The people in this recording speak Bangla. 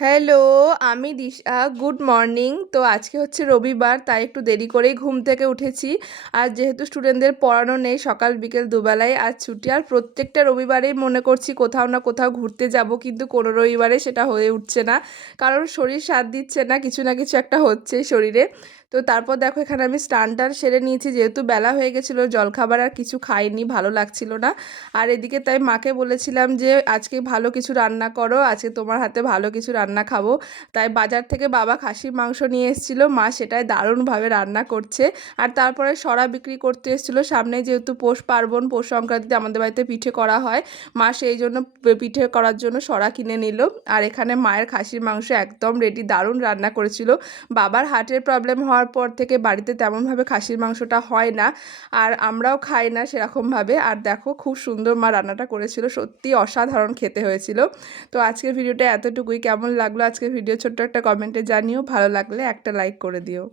হ্যালো, আমি দিশা। Good morning. তো আজকে হচ্ছে রবিবার, তাই একটু দেরি করেই ঘুম থেকে উঠেছি। আর যেহেতু স্টুডেন্টদের পড়ানো নেই, সকাল বিকেল দুবেলাই আজ ছুটি। আর প্রত্যেকটা রবিবারেই মনে করছি কোথাও না কোথাও ঘুরতে যাব, কিন্তু কোনো রবিবারে সেটা হয়ে উঠছে না, কারণ শরীর সাথ দিচ্ছে না কিছু একটা হচ্ছেই শরীরে। তো তারপর দেখো এখানে আমি স্নান টান সেরে নিয়েছি, যেহেতু বেলা হয়ে গেছিলো, জলখাবার আর কিছু খাইনি, ভালো লাগছিল না। আর এদিকে তাই মাকে বলেছিলাম যে আজকে ভালো কিছু রান্না করো, আজকে তোমার হাতে ভালো কিছু রান্না খাবো। তাই বাজার থেকে বাবা খাসির মাংস নিয়ে এসেছিলো, মা সেটাই দারুণভাবে রান্না করছে। আর তারপরে সরা বিক্রি করতে এসেছিলো, সামনে যেহেতু পৌষ পার্বণ, পৌষ সংক্রান্তিতে আমাদের বাড়িতে পিঠে করা হয়, মা সেই জন্য পিঠে করার জন্য সরা কিনে নিল। আর এখানে মায়ের খাসির মাংস একদম রেডি, দারুণ রান্না করেছিল। বাবার হার্টের প্রবলেম হওয়ার পর থেকে বাড়িতে তেমনভাবে খাসির মাংসটা হয় না, আর আমরাও খাই না সেরকমভাবে। আর দেখো খুব সুন্দর মা রান্নাটা করেছিল, সত্যি অসাধারণ খেতে হয়েছিল। তো আজকের ভিডিওটা এতটুকুই। কেমন লাগলো আজকের ভিডিও ছোট্ট একটা কমেন্টে জানিও, ভালো লাগলে একটা লাইক করে দিও।